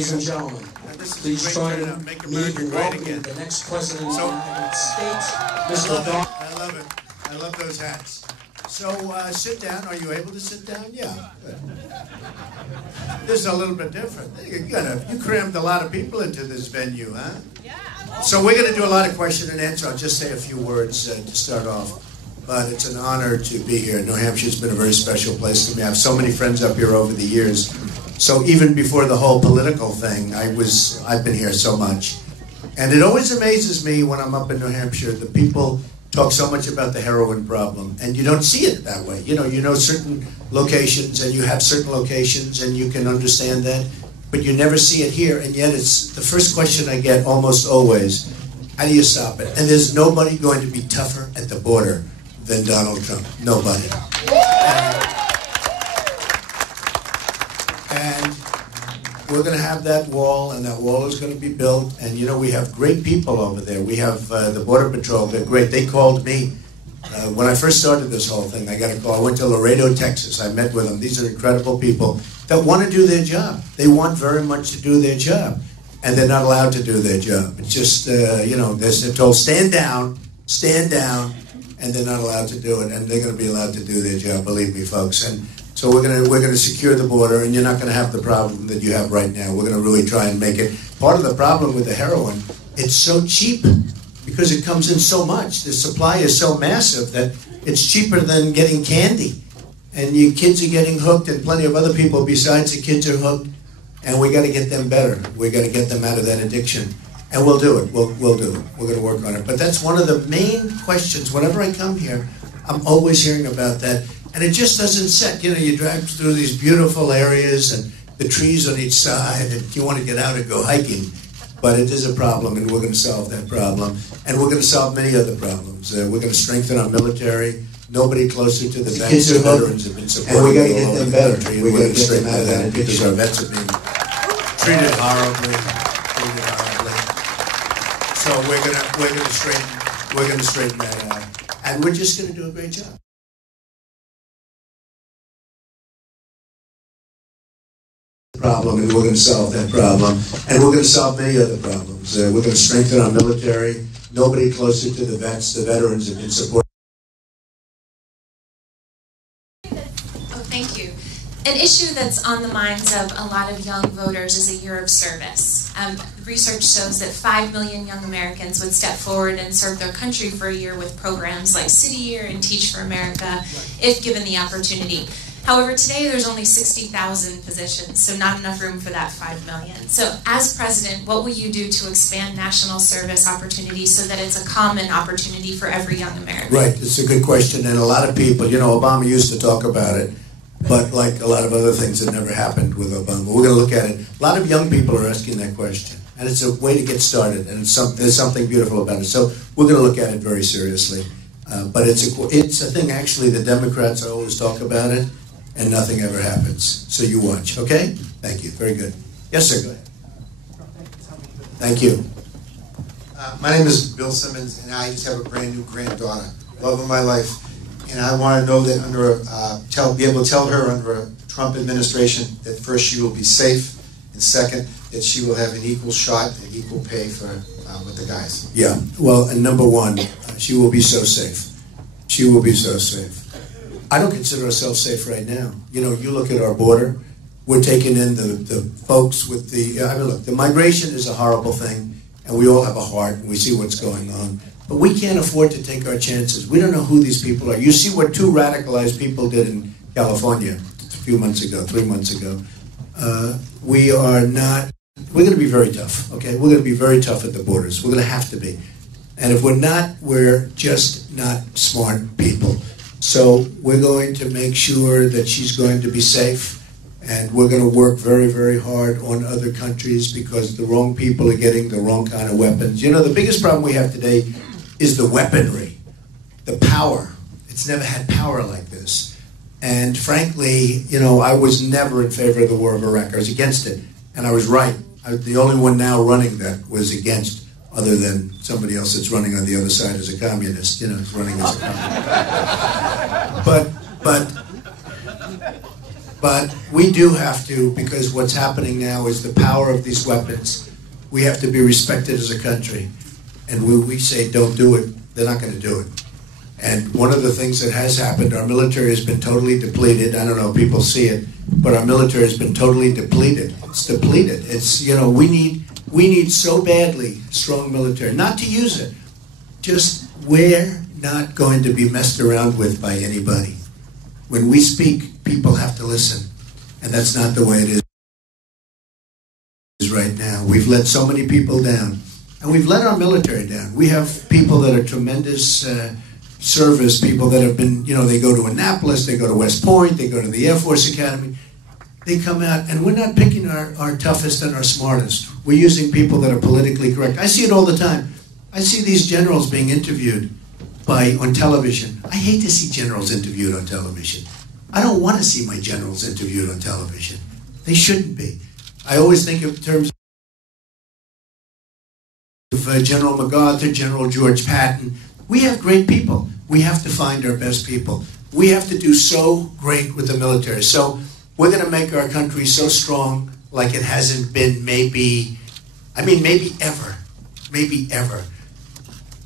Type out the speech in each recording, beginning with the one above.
Ladies and gentlemen, please join me in welcoming the next President of the United States, Mr. Don. I love it. I love those hats. So sit down. Are you able to sit down? Yeah. Good. This is a little bit different. You crammed a lot of people into this venue, huh? Yeah. So we're going to do a lot of question and answer. I'll just say a few words to start off. But it's an honor to be here. New Hampshire's been a very special place to me. I have so many friends up here over the years. So even before the whole political thing, I've been here so much. And it always amazes me when I'm up in New Hampshire, the people talk so much about the heroin problem, and you don't see it that way. You know certain locations, and you have certain locations, and you can understand that, but you never see it here, and yet it's the first question I get almost always, how do you stop it? And there's nobody going to be tougher at the border than Donald Trump. Nobody. And we're going to have that wall, and that wall is going to be built. And, we have great people over there. We have the Border Patrol. They're great. They called me. When I first started this whole thing, I got a call. I went to Laredo, Texas. I met with them. These are incredible people that want to do their job. They want very much to do their job. And they're not allowed to do their job. It's just, they're told, stand down, and they're not allowed to do it. And they're going to be allowed to do their job, believe me, folks. And so we're going to secure the border, and you're not going to have the problem that you have right now. We're going to really try and make it. Part of the problem with the heroin, it's so cheap because it comes in so much. The supply is so massive that it's cheaper than getting candy. And your kids are getting hooked, and plenty of other people besides the kids are hooked. And we got to get them better. We got to get them out of that addiction. And we'll do it. We'll do it. We're going to work on it. But that's one of the main questions. Whenever I come here, I'm always hearing about that. And it just doesn't set. You drive through these beautiful areas and the trees on each side, and you want to get out and go hiking. But it is a problem, and we're going to solve that problem. And we're going to solve many other problems. We're going to strengthen our military. Nobody closer to the vets and veterans have been supported. And we got to get them better. We're going to strengthen that because our vets have been treated horribly. So we're going to straighten that out. And we're just going to do a great job. Problem, and we're going to solve that problem, and we're going to solve many other problems. We're going to strengthen our military. Nobody closer to the vets, the veterans have been supported. Oh, thank you. An issue that's on the minds of a lot of young voters is a year of service. Research shows that 5 million young Americans would step forward and serve their country for a year with programs like City Year and Teach for America, if given the opportunity. However, today there's only 60,000 positions, so not enough room for that 5 million. So as president, what will you do to expand national service opportunities so that it's a common opportunity for every young American? Right, it's a good question, and a lot of people, Obama used to talk about it, but like a lot of other things, it never happened with Obama. We're going to look at it. A lot of young people are asking that question, and it's a way to get started, and there's something beautiful about it. So we're going to look at it very seriously. But it's a thing, actually, the Democrats always talk about it, and nothing ever happens. So you watch, okay? Thank you. Very good. Yes, sir. Go ahead. Thank you. My name is Bill Simmons, and I just have a brand new granddaughter, love of my life, and I want to know that be able to tell her under a Trump administration that first she will be safe, and second that she will have an equal shot and equal pay for with the guys. Yeah. Well, and number one, she will be so safe. She will be so safe. I don't consider ourselves safe right now. You look at our border, we're taking in the folks with look, the migration is a horrible thing, and we all have a heart, and we see what's going on. But we can't afford to take our chances. We don't know who these people are. You see what 2 radicalized people did in California a few months ago, 3 months ago. We're going to be very tough, okay? We're going to be very tough at the borders. We're going to have to be. And if we're not, we're just not smart people. So we're going to make sure that she's going to be safe, and we're going to work very, very hard on other countries because the wrong people are getting the wrong kind of weapons. The biggest problem we have today is the weaponry, the power. It's never had power like this. And frankly, I was never in favor of the war of Iraq. I was against it, and I was right. The only one now running that was against, other than somebody else that's running on the other side as a communist, is running as a communist. But But we do have to, because what's happening now is the power of these weapons. We have to be respected as a country. And when we say don't do it, they're not going to do it. And one of the things that has happened, our military has been totally depleted. I don't know if people see it, but our military has been totally depleted. It's depleted. It's, you know, we need so badly strong military. Not to use it, just we're not going to be messed around with by anybody. When we speak, people have to listen. And that's not the way it is right now. We've let so many people down. And we've let our military down. We have people that are tremendous service, people that have been, you know, they go to Annapolis, they go to West Point, they go to the Air Force Academy. They come out, and we're not picking our toughest and our smartest. We're using people that are politically correct. I see it all the time. I see these generals being interviewed on television. I hate to see generals interviewed on television. I don't want to see my generals interviewed on television. They shouldn't be. I always think in terms of General MacArthur, General George Patton. We have great people. We have to find our best people. We have to do so great with the military. So we're going to make our country so strong like it hasn't been maybe ever. Maybe ever.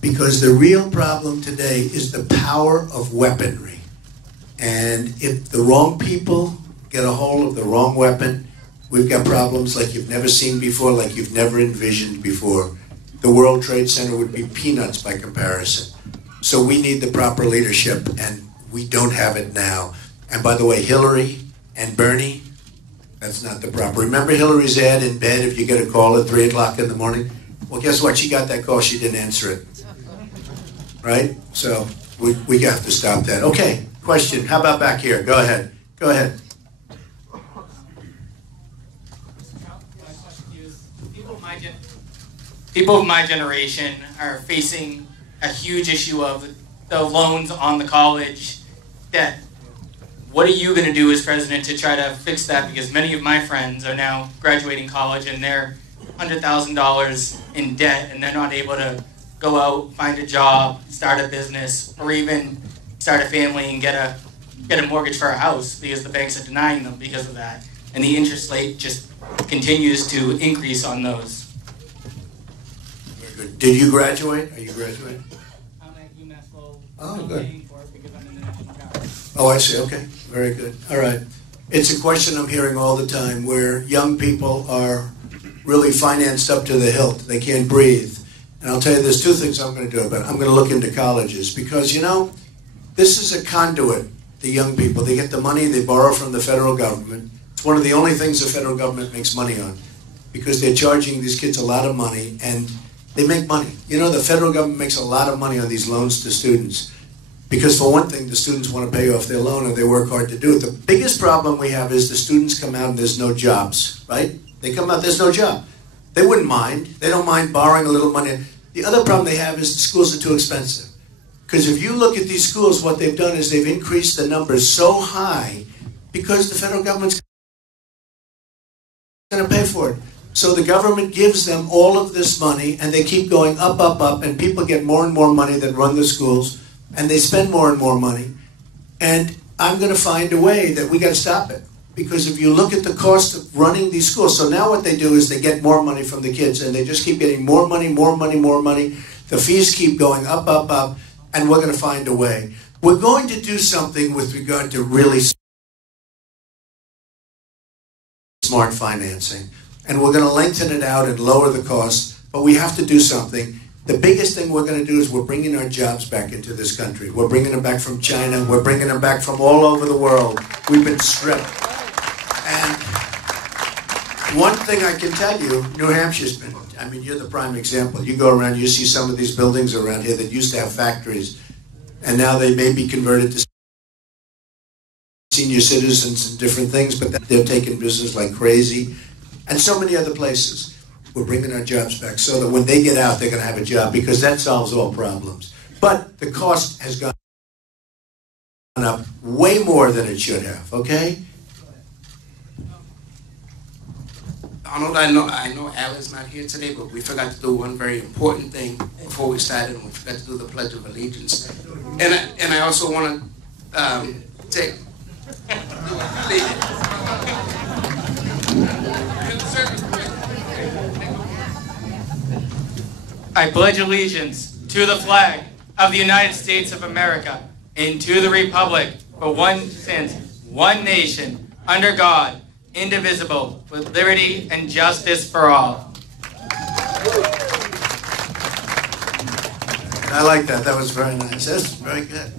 Because the real problem today is the power of weaponry. And if the wrong people get a hold of the wrong weapon, we've got problems like you've never seen before, like you've never envisioned before. The World Trade Center would be peanuts by comparison. So we need the proper leadership, and we don't have it now. And by the way, Hillary and Bernie, that's not the proper. Remember Hillary's ad in bed if you get a call at 3 o'clock in the morning? Well, guess what? She got that call. She didn't answer it. Right? So we have to stop that. Okay, question. How about back here? Go ahead. Go ahead. People of my generation are facing a huge issue of the loans on the college debt. What are you going to do as president to try to fix that? Because many of my friends are now graduating college and they're $100,000 in debt and they're not able to go out, find a job, start a business, or even start a family and get a mortgage for a house because the banks are denying them because of that. And the interest rate just continues to increase on those. Did you graduate? Are you graduating? I'm at UMass Lowell. Oh, I'm good. paying for it because I'm in the National Guard. Oh, I see. Okay. Very good. All right. It's a question I'm hearing all the time where young people are really financed up to the hilt. They can't breathe. And I'll tell you, there's two things I'm going to do about it. I'm going to look into colleges because, you know, this is a conduit, the young people. They get the money, they borrow from the federal government. It's one of the only things the federal government makes money on because they're charging these kids a lot of money and they make money. You know, the federal government makes a lot of money on these loans to students because, for one thing, the students want to pay off their loan and they work hard to do it. The biggest problem we have is the students come out and there's no jobs, right? They come out, there's no job. They wouldn't mind. They don't mind borrowing a little money. The other problem they have is the schools are too expensive. Because if you look at these schools, what they've done is they've increased the numbers so high because the federal government's going to pay for it. So the government gives them all of this money, and they keep going up, up, up, and people get more and more money that run the schools, and they spend more and more money. And I'm going to find a way that we got to stop it. Because if you look at the cost of running these schools, so now what they do is they get more money from the kids, and they just keep getting more money, more money, more money. The fees keep going up, up, up, and we're going to find a way. We're going to do something with regard to really smart financing. And we're going to lengthen it out and lower the cost, but we have to do something. The biggest thing we're going to do is we're bringing our jobs back into this country. We're bringing them back from China. We're bringing them back from all over the world. We've been stripped. And one thing I can tell you, New Hampshire's been, I mean, you're the prime example. You go around, you see some of these buildings around here that used to have factories, and now they may be converted to senior citizens and different things, but they're taking business like crazy. And so many other places. We're bringing our jobs back so that when they get out, they're going to have a job because that solves all problems. But the cost has gone up way more than it should have, okay? Arnold, I know Al is not here today, but we forgot to do one very important thing before we started, and we forgot to do the Pledge of Allegiance. And I also want to take I pledge allegiance to the flag of the United States of America and to the republic for one nation, under God, indivisible, with liberty and justice for all. I like that. That was very nice. That's very good.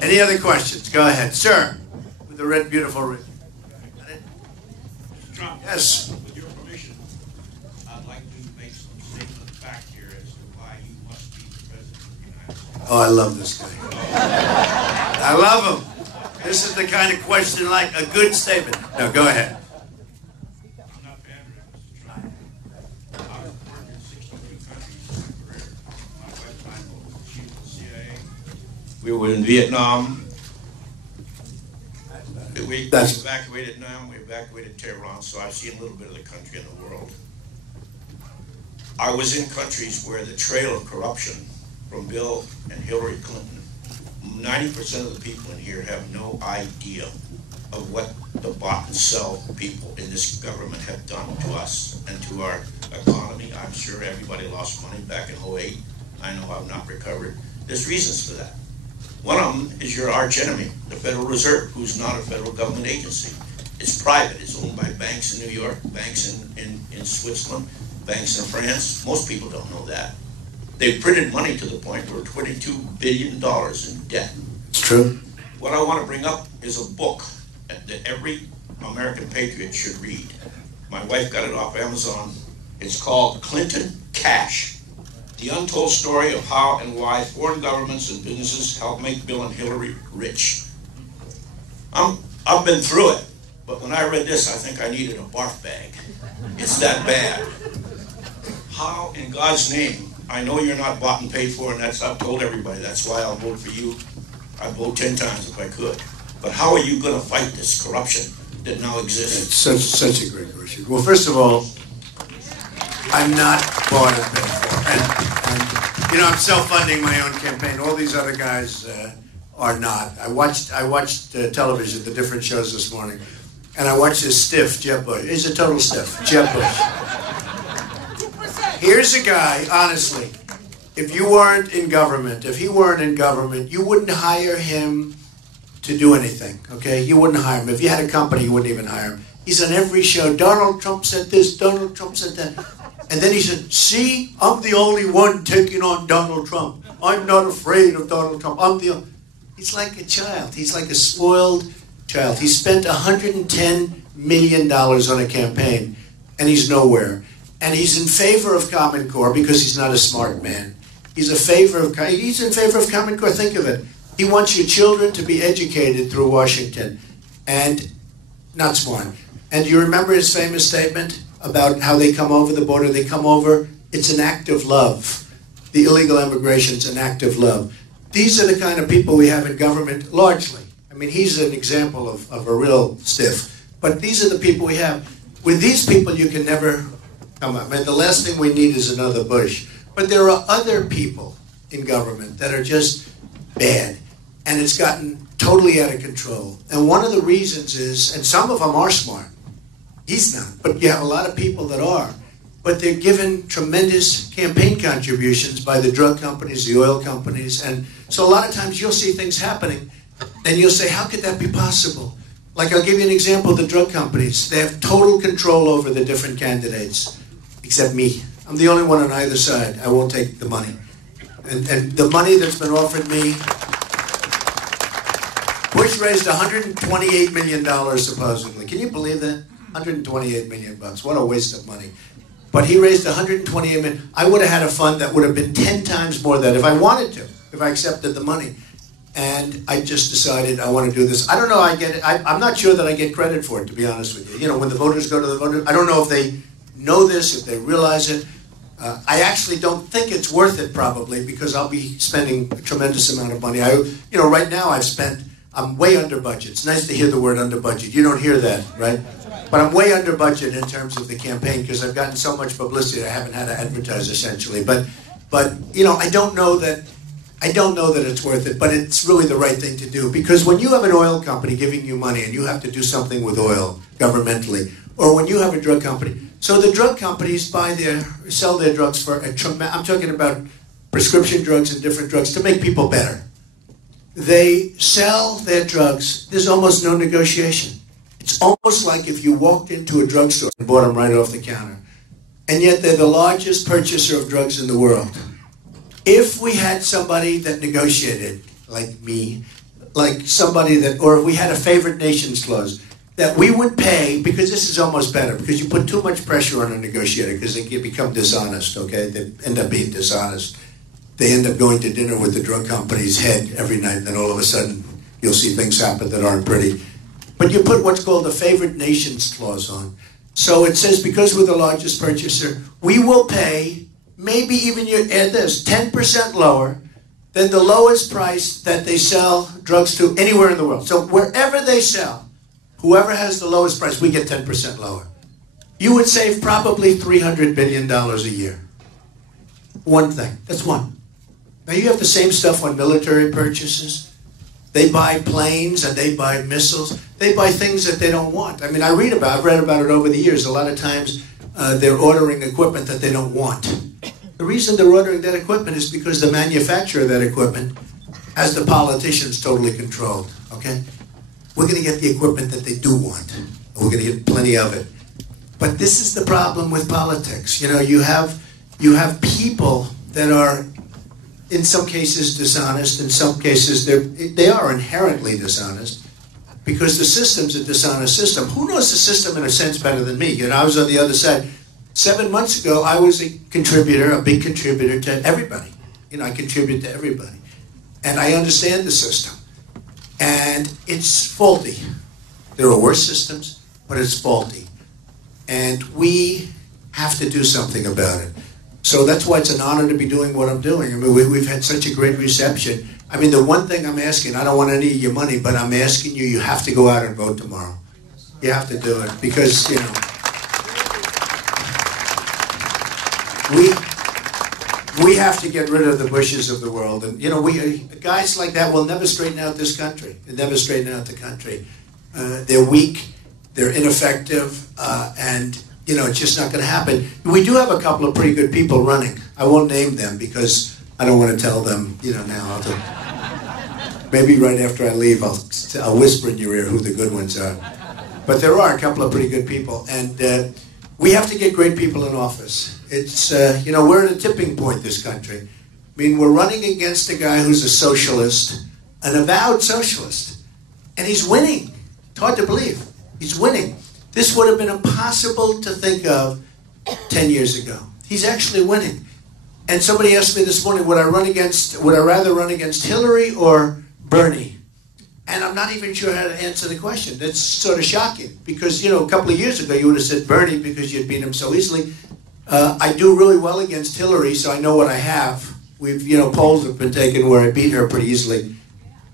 Any other questions? Go ahead. Sir, with the red, beautiful red. Trump, Yes. with your permission, I'd like to make some statement of fact here as to why you must be the President of the United States. Oh, I love this guy. I love him. This is the kind of question like a good statement. No, go ahead. I'm not pandering, Mr. Trump. I've worked in 62 countries in my career. My wife and I both were chief of the CIA. We were in Vietnam. We evacuated Nam, we evacuated Tehran, so I've seen a little bit of the country and the world. I was in countries where the trail of corruption from Bill and Hillary Clinton, 90% of the people in here have no idea of what the bought and sell people in this government have done to us and to our economy. I'm sure everybody lost money back in 2008. I know I've not recovered. There's reasons for that. One of them is your arch enemy, the Federal Reserve, who's not a federal government agency. It's private. It's owned by banks in New York, banks in Switzerland, banks in France. Most people don't know that. They've printed money to the point where $22 billion in debt. It's true. What I want to bring up is a book that every American patriot should read. My wife got it off Amazon. It's called Clinton Cash: The Untold Story of How and Why Foreign Governments and Businesses Helped Make Bill and Hillary Rich. I've been through it, but when I read this, I think I needed a barf bag. It's that bad. How, in God's name, I know you're not bought and paid for, and I've told everybody, that's why I'll vote for you. I'd vote 10 times if I could. But how are you going to fight this corruption that now exists? It's such a great question. Well, first of all, I'm not bought and paid for. And you know, I'm self-funding my own campaign. All these other guys are not. I watched television, the different shows this morning, and I watched this stiff, Jeb Bush. He's a total stiff, Jeb Bush. Here's a guy, honestly, if you weren't in government, if he weren't in government, you wouldn't hire him to do anything, okay? You wouldn't hire him. If you had a company, you wouldn't even hire him. He's on every show. Donald Trump said this, Donald Trump said that. And then he said, see, I'm the only one taking on Donald Trump. I'm not afraid of Donald Trump. He's like a child. He's like a spoiled child. He spent $110 million on a campaign, and he's nowhere. And he's in favor of Common Core because he's not a smart man. He's in favor of Common Core. Think of it. He wants your children to be educated through Washington, and not smart. And you remember his famous statement about how they come over the border? They come over, it's an act of love. The illegal immigration's an act of love. These are the kind of people we have in government, largely. I mean, he's an example of a real stiff. But these are the people we have. With these people, you can never come up. And the last thing we need is another Bush. But there are other people in government that are just bad. And it's gotten totally out of control. And one of the reasons is, and some of them are smart. He's not. But you have a lot of people that are. But they're given tremendous campaign contributions by the drug companies, the oil companies. And so a lot of times you'll see things happening, and you'll say, how could that be possible? Like, I'll give you an example, the drug companies. They have total control over the different candidates, except me. I'm the only one on either side. I won't take the money. And the money that's been offered me, Bush raised $128 million, supposedly. Can you believe that? $128 million. What a waste of money. But he raised $128 million. I would have had a fund that would have been 10 times more than that if I wanted to, if I accepted the money. And I just decided I want to do this. I don't know, I'm not sure that I get credit for it, to be honest with you. You know, when the voters go to the voters, I don't know if they know this, if they realize it. I actually don't think it's worth it, probably, because I'll be spending a tremendous amount of money. Right now I'm way under budget. It's nice to hear the word under budget. You don't hear that, right? But I'm way under budget in terms of the campaign because I've gotten so much publicity I haven't had to advertise, essentially. But I don't know that I don't know that it's worth it, but it's really the right thing to do. Because when you have an oil company giving you money and you have to do something with oil governmentally, or when you have a drug company, so the drug companies sell their drugs for I'm talking about prescription drugs and different drugs to make people better. They sell their drugs. There's almost no negotiation. It's almost like if you walked into a drugstore and bought them right off the counter. And yet they're the largest purchaser of drugs in the world. If we had somebody that negotiated, like me, like somebody that, or if we had a favored nations clause, that we would pay, because this is almost better, because you put too much pressure on a negotiator, because they can become dishonest, okay? They end up being dishonest. They end up going to dinner with the drug company's head every night, and then all of a sudden you'll see things happen that aren't pretty. But you put what's called a favored nations clause on. So it says, because we're the largest purchaser, we will pay, maybe even, add this, 10% lower than the lowest price that they sell drugs to anywhere in the world. So wherever they sell, whoever has the lowest price, we get 10% lower. You would save probably $300 billion a year. One thing. That's one. Now you have the same stuff on military purchases. They buy planes and they buy missiles. They buy things that they don't want. I mean, I've read about it over the years. A lot of times they're ordering equipment that they don't want. The reason they're ordering that equipment is because the manufacturer of that equipment has the politicians totally controlled, okay? We're going to get the equipment that they do want. And we're going to get plenty of it. But this is the problem with politics. You know, you have people that are, in some cases, dishonest. In some cases, they are inherently dishonest because the system's a dishonest system. Who knows the system in a sense better than me? You know, I was on the other side. 7 months ago, I was a contributor, a big contributor to everybody. You know, I contribute to everybody. And I understand the system. And it's faulty. There are worse systems, but it's faulty. And we have to do something about it. So that's why it's an honor to be doing what I'm doing. I mean, we've had such a great reception. I mean, the one thing I'm asking, I don't want any of your money, but I'm asking you, you have to go out and vote tomorrow. You have to do it because, you know, we have to get rid of the Bushes of the world. And, you know, guys like that will never straighten out this country. They'll never straighten out the country. They're weak, they're ineffective, and, you know, it's just not going to happen. We do have a couple of pretty good people running. I won't name them because I don't want to tell them, you know, now. Maybe right after I leave, I'll whisper in your ear who the good ones are. But there are a couple of pretty good people. And we have to get great people in office. It's, you know, we're at a tipping point, this country. I mean, we're running against a guy who's a socialist, an avowed socialist, and he's winning. It's hard to believe. He's winning. This would have been impossible to think of 10 years ago. He's actually winning. And somebody asked me this morning, would I rather run against Hillary or Bernie? And I'm not even sure how to answer the question. That's sort of shocking because, you know, a couple of years ago you would have said Bernie because you'd beat him so easily. I do really well against Hillary, so I know what I have. We've, you know, polls have been taken where I beat her pretty easily.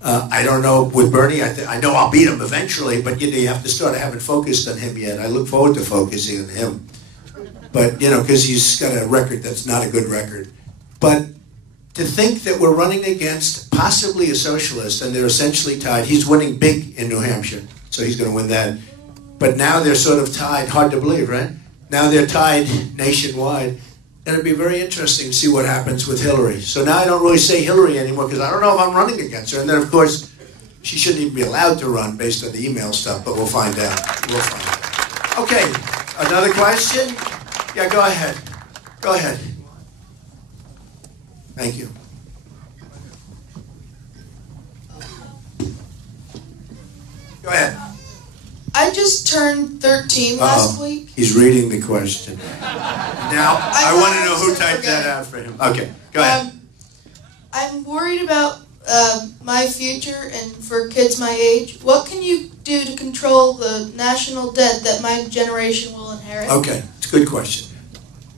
I don't know with Bernie. I know I'll beat him eventually, but you know, you have to start. I haven't focused on him yet. I look forward to focusing on him. But, you know, because he's got a record that's not a good record. But to think that we're running against possibly a socialist and they're essentially tied. He's winning big in New Hampshire, so he's going to win that. But now they're sort of tied. Hard to believe, right? Now they're tied nationwide. And it'd be very interesting to see what happens with Hillary. So now I don't really say Hillary anymore because I don't know if I'm running against her. And then, of course, she shouldn't even be allowed to run based on the email stuff, but we'll find out. We'll find out. Okay, another question? Yeah, go ahead. Go ahead. Thank you. Go ahead. I just turned 13 last week. He's reading the question. Now, I want to know who typed that out for him. Okay, go ahead. I'm worried about my future and for kids my age. What can you do to control the national debt that my generation will inherit? Okay, it's a good question.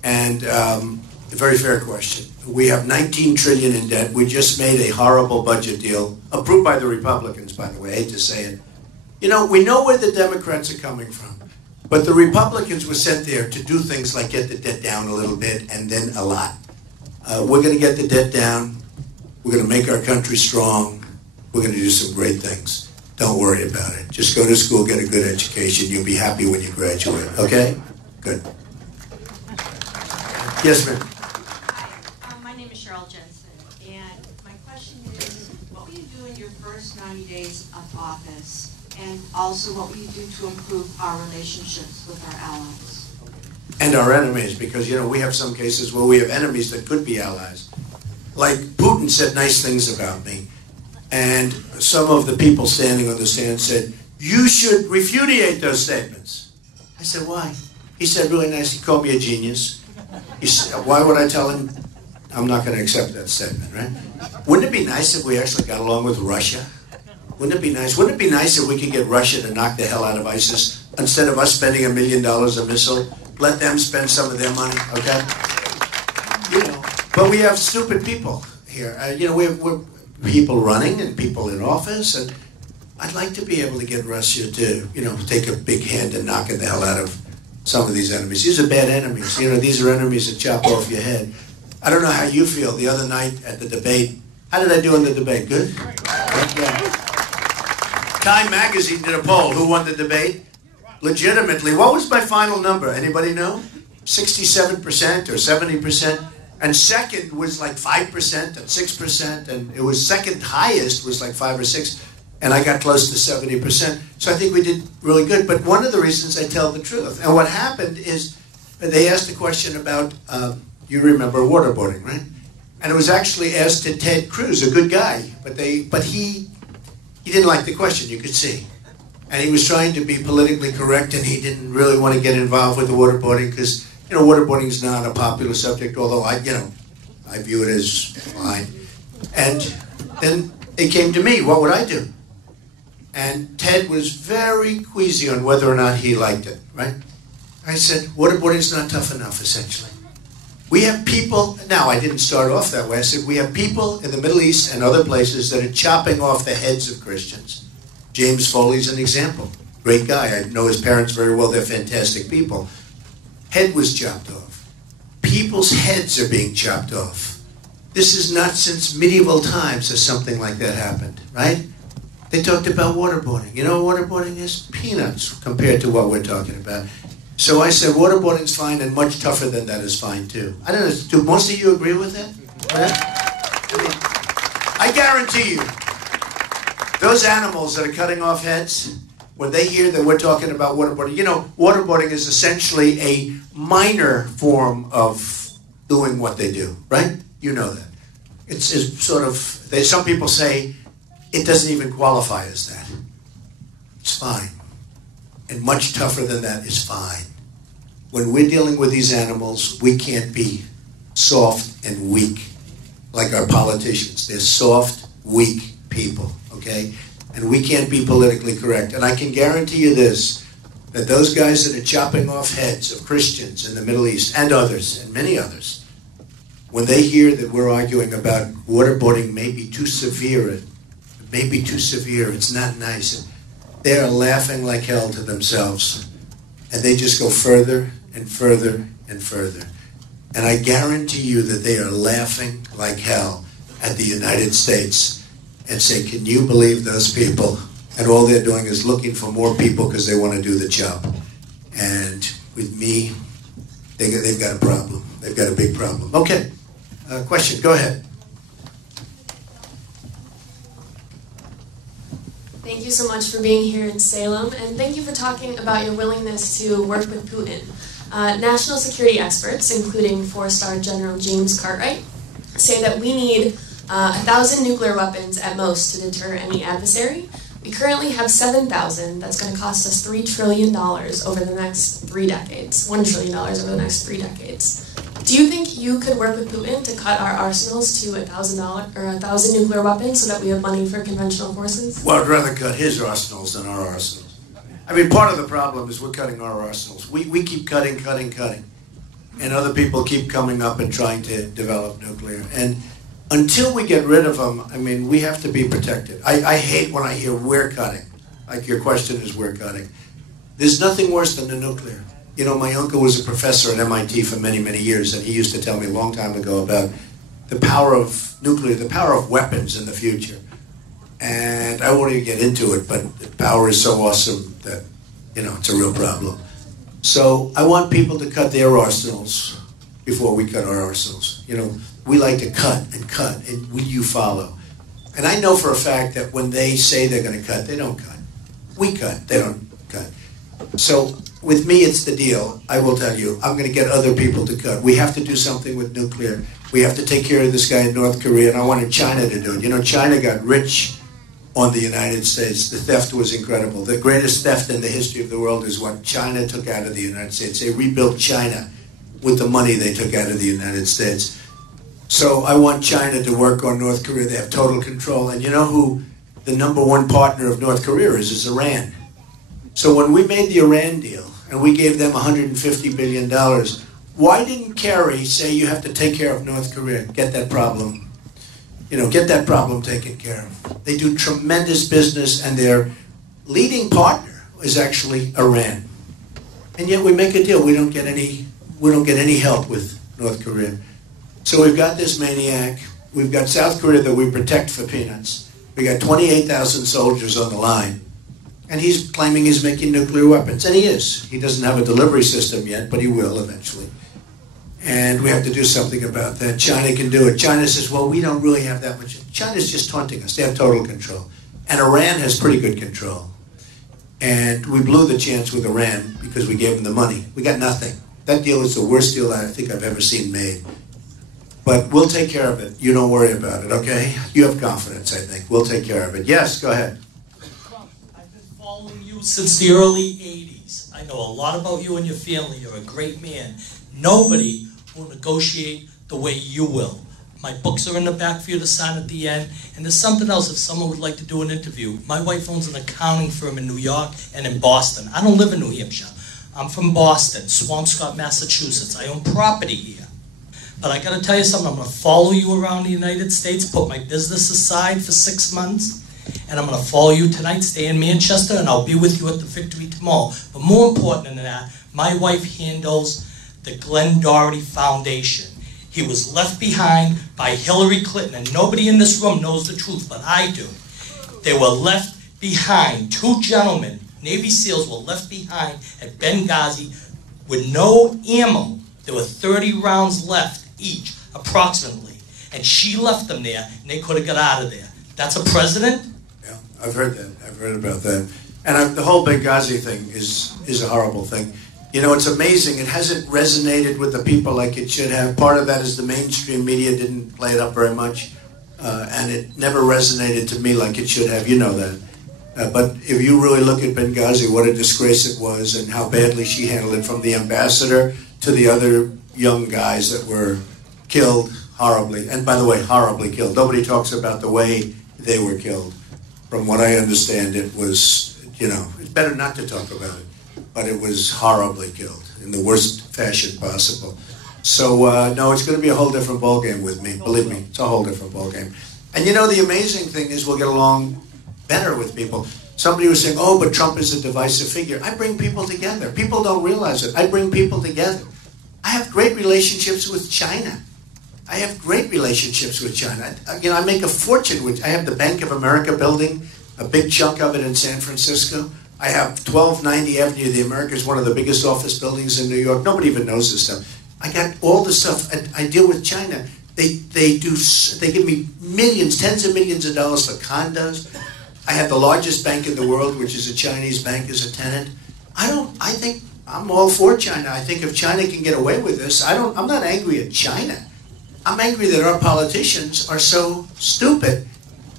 And a very fair question. We have $19 trillion in debt. We just made a horrible budget deal, approved by the Republicans, by the way. I hate to say it. You know, we know where the Democrats are coming from. But the Republicans were sent there to do things like get the debt down a little bit and then a lot. We're going to get the debt down. We're going to make our country strong. We're going to do some great things. Don't worry about it. Just go to school, get a good education. You'll be happy when you graduate. Okay? Good. Yes, ma'am. Hi, my name is Cheryl Jensen, and my question is, what will you do in your first 90 days of office, and also what will you do to improve our relationships with our allies? And our enemies, because, you know, we have some cases where we have enemies that could be allies. Like Putin said nice things about me, and some of the people standing on the stand said, you should repudiate those statements. I said, why? He said really nice, he called me a genius. He said, why would I tell him I'm not going to accept that statement, right? Wouldn't it be nice if we actually got along with Russia? Wouldn't it be nice? Wouldn't it be nice if we could get Russia to knock the hell out of ISIS instead of us spending $1 million a missile? Let them spend some of their money, okay? You know, but we have stupid people here. You know, we're people running and people in office, and I'd like to be able to get Russia to, you know, take a big hand and knocking the hell out of some of these enemies. These are bad enemies. You know, these are enemies that chop off your head. I don't know how you feel. The other night at the debate, how did I do in the debate? Good? Yeah. Time Magazine did a poll. Who won the debate? Legitimately. What was my final number? Anybody know? 67% or 70%. And second was like 5% and 6%. And it was second highest was like 5 or 6. And I got close to 70%. So I think we did really good. But one of the reasons I tell the truth. And what happened is they asked a question about, you remember waterboarding, right? And it was actually asked to Ted Cruz, a good guy. But he didn't like the question, you could see. And he was trying to be politically correct, and he didn't really want to get involved with the waterboarding because, you know, waterboarding is not a popular subject, although I view it as fine. And then it came to me, what would I do? And Ted was very queasy on whether or not he liked it, right? I said, waterboarding is not tough enough, essentially. We have people, now I didn't start off that way, I said we have people in the Middle East and other places that are chopping off the heads of Christians. James Foley's an example. Great guy. I know his parents very well. They're fantastic people. Head was chopped off. People's heads are being chopped off. This is not since medieval times has something like that happened, right? They talked about waterboarding. You know what waterboarding is? Peanuts compared to what we're talking about. So I said waterboarding's fine, and much tougher than that is fine too. I don't know, do most of you agree with that? Right? I guarantee you, those animals that are cutting off heads, when they hear that we're talking about waterboarding, you know, waterboarding is essentially a minor form of doing what they do, right? You know that. It's sort of, some people say it doesn't even qualify as that. It's fine. And much tougher than that is fine. When we're dealing with these animals, we can't be soft and weak like our politicians. They're soft, weak people. Okay? And we can't be politically correct. And I can guarantee you this, that those guys that are chopping off heads of Christians in the Middle East and others, and many others, when they hear that we're arguing about waterboarding may be too severe, it's not nice, they are laughing like hell to themselves. And they just go further and further and further. And I guarantee you that they are laughing like hell at the United States and say, can you believe those people? And all they're doing is looking for more people because they want to do the job. And with me, they've got a problem. They've got a big problem. Okay. Question. Go ahead. Thank you so much for being here in Salem, and thank you for talking about your willingness to work with Putin. National security experts, including 4-star General James Cartwright, say that we need 1,000 nuclear weapons at most to deter any adversary. We currently have 7,000. That's going to cost us $3 trillion over the next 3 decades. $1 trillion over the next 3 decades. Do you think you could work with Putin to cut our arsenals to 1,000 nuclear weapons so that we have money for conventional forces? Well, I'd rather cut his arsenals than our arsenals. I mean, part of the problem is we're cutting our arsenals. We keep cutting. And other people keep coming up and trying to develop nuclear. And until we get rid of them, I mean, we have to be protected. I hate when I hear we're cutting. Like your question is we're cutting. There's nothing worse than the nuclear. You know, my uncle was a professor at MIT for many, many years, and he used to tell me a long time ago about the power of nuclear, the power of weapons in the future. And I won't even get into it, but the power is so awesome that, it's a real problem. So I want people to cut their arsenals before we cut our arsenals. We like to cut, and will you follow? And I know for a fact that when they say they're going to cut, they don't cut. We cut, they don't cut. So with me, it's the deal. I will tell you, I'm going to get other people to cut. We have to do something with nuclear. We have to take care of this guy in North Korea, and I wanted China to do it. China got rich on the United States. The theft was incredible. The greatest theft in the history of the world is what China took out of the United States. They rebuilt China with the money they took out of the United States. So I want China to work on North Korea. They have total control. And you know who the number one partner of North Korea is? It's Iran. So when we made the Iran deal, and we gave them $150 billion, why didn't Kerry say you have to take care of North Korea, get that problem, get that problem taken care of? They do tremendous business, and their leading partner is actually Iran. And yet we make a deal. We don't get any help with North Korea. So we've got this maniac. We've got South Korea that we protect for peanuts. We got 28,000 soldiers on the line. And he's claiming he's making nuclear weapons. And he is. He doesn't have a delivery system yet, but he will eventually. And we have to do something about that. China can do it. China says, well, we don't really have that much. China's just taunting us. They have total control. And Iran has pretty good control. And we blew the chance with Iran because we gave them the money. We got nothing. That deal is the worst deal I think I've ever seen made. But we'll take care of it. You don't worry about it, okay? You have confidence, I think. We'll take care of it. Yes, go ahead. I've been following you since the early 80s. I know a lot about you and your family. You're a great man. Nobody will negotiate the way you will. My books are in the back for you to sign at the end. And there's something else if someone would like to do an interview. My wife owns an accounting firm in New York and in Boston. I don't live in New Hampshire. I'm from Boston, Swampscott, Massachusetts. I own property here. But I got to tell you something. I'm going to follow you around the United States, put my business aside for 6 months, and I'm going to follow you tonight, stay in Manchester, and I'll be with you at the victory tomorrow. But more important than that, my wife handles the Glenn Doherty Foundation. He was left behind by Hillary Clinton, and nobody in this room knows the truth, but I do. They were left behind. 2 gentlemen, Navy SEALs, were left behind at Benghazi with no ammo. There were 30 rounds left each, approximately. And she left them there, and they could have got out of there. That's a president? Yeah, I've heard that. I've heard about that. And the whole Benghazi thing is a horrible thing. It's amazing. It hasn't resonated with the people like it should have. Part of that is the mainstream media didn't play it up very much. And it never resonated to me like it should have. You know that. But if you really look at Benghazi, what a disgrace it was and how badly she handled it, from the ambassador to the other young guys that were killed horribly. And by the way, horribly killed. Nobody talks about the way they were killed. From what I understand, it was, it's better not to talk about it. But it was horribly killed in the worst fashion possible. So, no, it's going to be a whole different ballgame with me. Believe me, it's a whole different ballgame. And the amazing thing is we'll get along better with people. Somebody was saying, oh, but Trump is a divisive figure. I bring people together. People don't realize it. I bring people together. I have great relationships with China. I have great relationships with China. I make a fortune with. I have the Bank of America building, a big chunk of it in San Francisco. I have 1290 Avenue of the Americas, one of the biggest office buildings in New York. Nobody even knows this stuff. I got all the stuff. I deal with China. They give me millions, tens of millions of dollars for condos. I have the largest bank in the world, which is a Chinese bank, as a tenant. I think I'm all for China. I think if China can get away with this, I'm not angry at China. I'm angry that our politicians are so stupid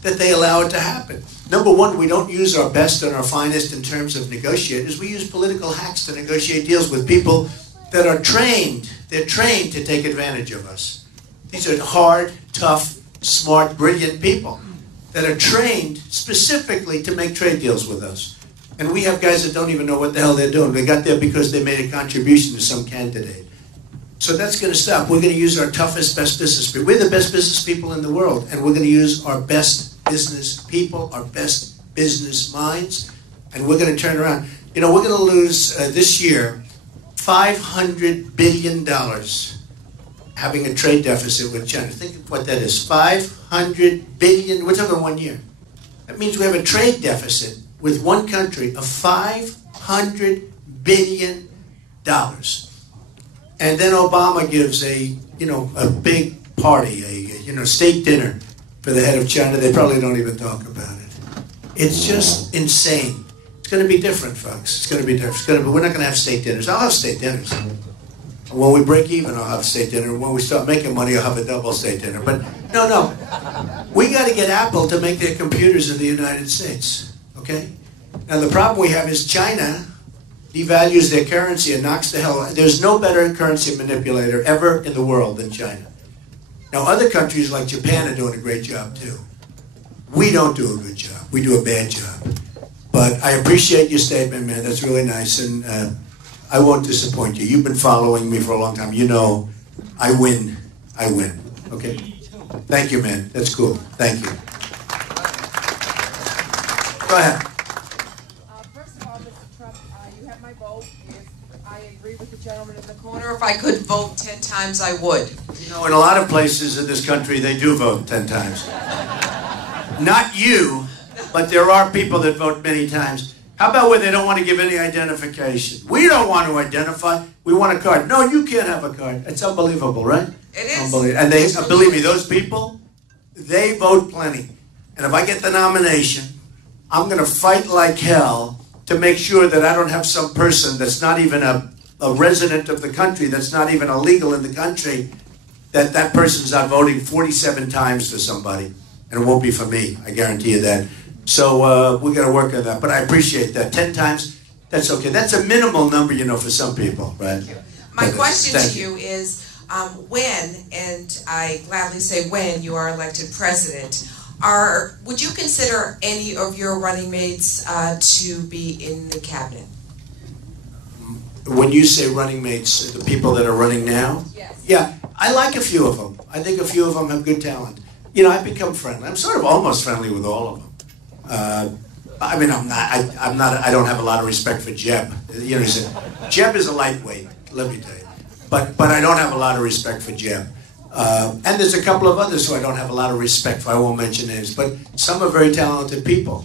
that they allow it to happen. Number one, we don't use our best and our finest in terms of negotiators. We use political hacks to negotiate deals with people that are trained. They're trained to take advantage of us. These are hard, tough, smart, brilliant people that are trained specifically to make trade deals with us. And we have guys that don't even know what the hell they're doing. They got there because they made a contribution to some candidate. So that's going to stop. We're going to use our toughest, best business people. We're the best business people in the world, and we're going to use our best business people, our best business minds, and we're going to turn around. We're going to lose this year $500 billion having a trade deficit with China. Think of what that is, 500 billion, we're talking 1 year. That means we have a trade deficit with one country of $500 billion. And then Obama gives a big party, a state dinner for the head of China. They probably don't even talk about it. It's just insane. It's going to be different, folks. It's going to be different. We're not going to have state dinners. I'll have state dinners. When we break even, I'll have a state dinner. When we start making money, I'll have a double state dinner. But no. We got to get Apple to make their computers in the United States. Okay? Now, the problem we have is China devalues their currency and knocks the hell out. There's no better currency manipulator ever in the world than China. Now, other countries like Japan are doing a great job, too. We don't do a good job. We do a bad job. But I appreciate your statement, man. That's really nice. And I won't disappoint you. You've been following me for a long time. You know, I win. I win. Okay? Thank you, man. That's cool. Thank you. Go ahead. First of all, Mr. Trump, you have my vote. If I agree with the gentleman in the corner, if I could vote 10 times, I would. You know, in a lot of places in this country, they do vote 10 times. Not you, but there are people that vote many times. How about where they don't want to give any identification? We don't want to identify. We want a card. No, you can't have a card. It's unbelievable, right? It is. And they, believe me, those people, they vote plenty. And if I get the nomination, I'm going to fight like hell to make sure that I don't have some person that's not even a resident of the country, that's not even illegal in the country, that person's not voting 47 times for somebody. And it won't be for me. I guarantee you that. So we're going to work on that. But I appreciate that. 10 times, that's okay. That's a minimal number, for some people, right? My question to you is, when, and I gladly say when, you are elected president, would you consider any of your running mates to be in the cabinet? When you say running mates, the people that are running now? Yes. Yeah, I like a few of them. I think a few of them have good talent. I've become friendly. I'm sort of almost friendly with all of them. I mean, I don't have a lot of respect for Jeb. Jeb is a lightweight, let me tell you. But I don't have a lot of respect for Jeb. And there's a couple of others who I don't have a lot of respect for. I won't mention names, but some are very talented people.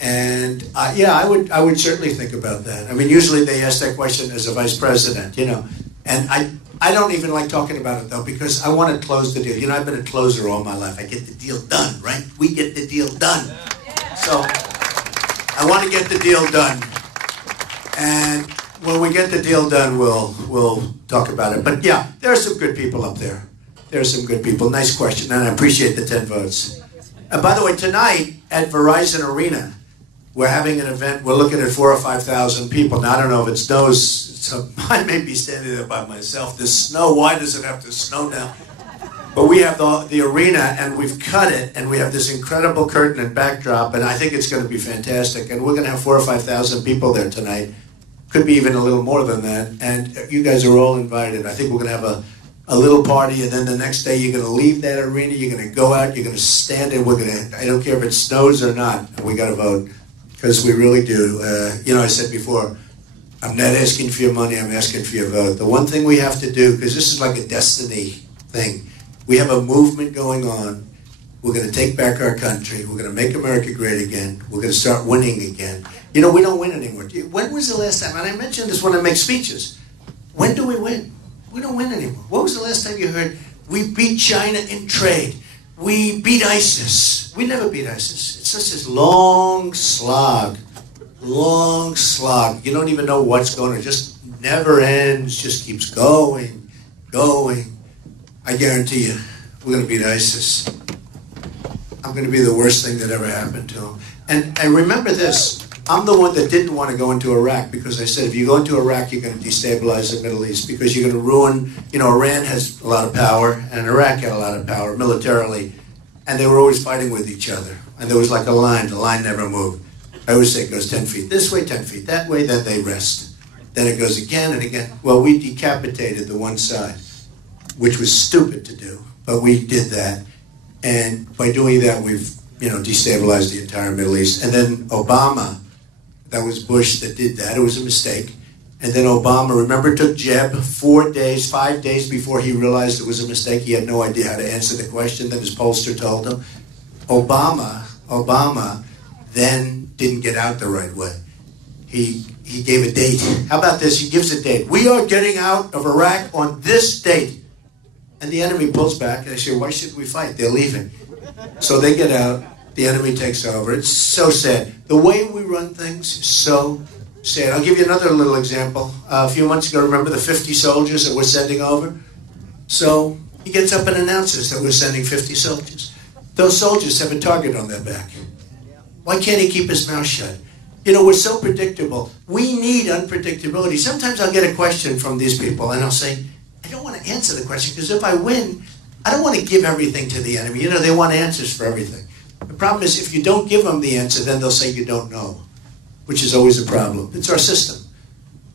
And I would certainly think about that. I mean, usually they ask that question as a vice president, And I don't even like talking about it, though, because I want to close the deal. I've been a closer all my life. I get the deal done, right? We get the deal done. So I want to get the deal done. And when we get the deal done, we'll talk about it. But, yeah, there are some good people up there. There are some good people. Nice question, and I appreciate the 10 votes. By the way, tonight at Verizon Arena, we're having an event. We're looking at 4,000 or 5,000 people. Now, I don't know if it snows. So I may be standing there by myself. The snow, why does it have to snow now? But we have the arena, and we've cut it, and we have this incredible curtain and backdrop, and I think it's going to be fantastic. And we're going to have 4,000 or 5,000 people there tonight. Could be even a little more than that. And you guys are all invited. I think we're going to have a little party, and then the next day you're going to leave that arena. You're going to go out. You're going to stand there. I don't care if it snows or not. We got to vote because we really do. I said before, I'm not asking for your money, I'm asking for your vote. The one thing we have to do, because this is like a destiny thing, we have a movement going on. We're going to take back our country. We're going to make America great again. We're going to start winning again. We don't win anymore. When was the last time, and I mentioned this when I make speeches, when do we win? We don't win anymore. When was the last time you heard, we beat China in trade, we beat ISIS? We never beat ISIS. It's just this long slog. Long slog. You don't even know what's going on. It just never ends. Just keeps going. I guarantee you, we're going to beat ISIS. I'm going to be the worst thing that ever happened to them. And remember this. I'm the one that didn't want to go into Iraq because I said, if you go into Iraq, you're going to destabilize the Middle East because you're going to ruin, Iran has a lot of power and Iraq had a lot of power militarily. And they were always fighting with each other. And there was like a line. The line never moved. I always say it goes 10 feet this way, 10 feet that way, then they rest. Then it goes again and again. Well, we decapitated the one side, which was stupid to do, but we did that. And by doing that, we've, destabilized the entire Middle East. And then Obama, that was Bush that did that. It was a mistake. And then Obama, remember, took Jeb 4 days, 5 days before he realized it was a mistake. He had no idea how to answer the question that his pollster told him. Obama then didn't get out the right way. He gave a date. How about this? He gives a date. We are getting out of Iraq on this date. And the enemy pulls back, and they say, why should we fight? They're leaving. So they get out. The enemy takes over. It's so sad. The way we run things is so sad. I'll give you another little example. A few months ago, remember the 50 soldiers that we're sending over? So he gets up and announces that we're sending 50 soldiers. Those soldiers have a target on their back. Why can't he keep his mouth shut? You know, we're so predictable. We need unpredictability. Sometimes I'll get a question from these people, and I'll say, I don't want to answer the question, because if I win, I don't want to give everything to the enemy. You know, they want answers for everything. The problem is, if you don't give them the answer, then they'll say you don't know, which is always a problem. It's our system.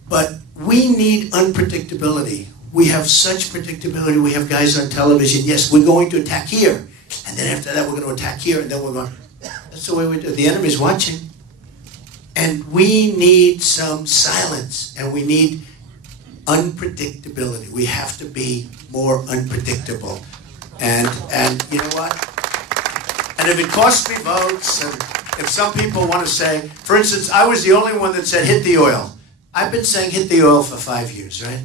But we need unpredictability. We have such predictability. We have guys on television, yes, we're going to attack here. And then after that, we're going to attack here. And then we're going, that's the way we do it. The enemy's watching. And we need some silence. And we need unpredictability. We have to be more unpredictable. And you know what? And if it costs me votes, and if some people want to say, for instance, I was the only one that said hit the oil. I've been saying hit the oil for 5 years, right?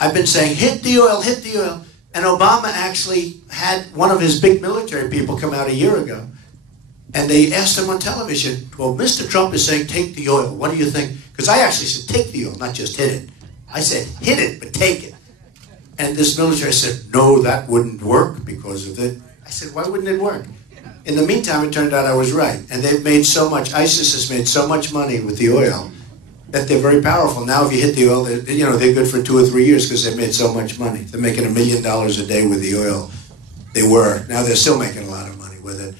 I've been saying hit the oil, hit the oil. And Obama actually had one of his big military people come out a year ago. And they asked him on television, well, Mr. Trump is saying take the oil. What do you think? Because I actually said take the oil, not just hit it. I said hit it, but take it. And this military said, no, that wouldn't work because of it. I said, why wouldn't it work? In the meantime, it turned out I was right. And they've made so much, ISIS has made so much money with the oil that they're very powerful. Now, if you hit the oil, they're good for 2 or 3 years because they've made so much money. They're making $1 million a day with the oil. They were. Now they're still making a lot of money with it.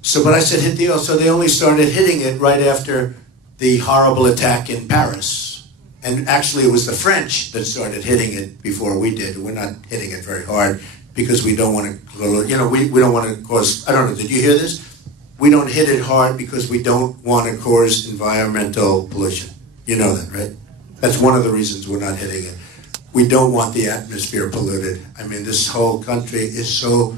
So, but I said hit the oil. So they only started hitting it right after the horrible attack in Paris. And actually, it was the French that started hitting it before we did. We're not hitting it very hard because we don't want to, we don't want to cause, I don't know, did you hear this? We don't hit it hard because we don't want to cause environmental pollution. You know that, right? That's one of the reasons we're not hitting it. We don't want the atmosphere polluted. I mean, this whole country is so,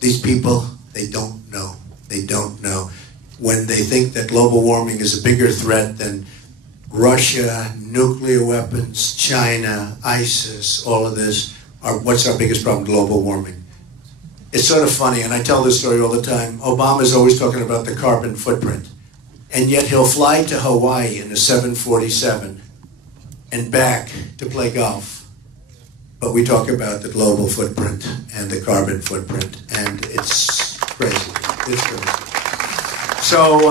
these people, they don't know. They don't know. When they think that global warming is a bigger threat than Russia, nuclear weapons, China, ISIS, all of this, what's our biggest problem? Global warming. It's sort of funny, and I tell this story all the time. Obama's always talking about the carbon footprint. And yet he'll fly to Hawaii in a 747 and back to play golf. But we talk about the global footprint and the carbon footprint, and it's crazy. It's crazy. So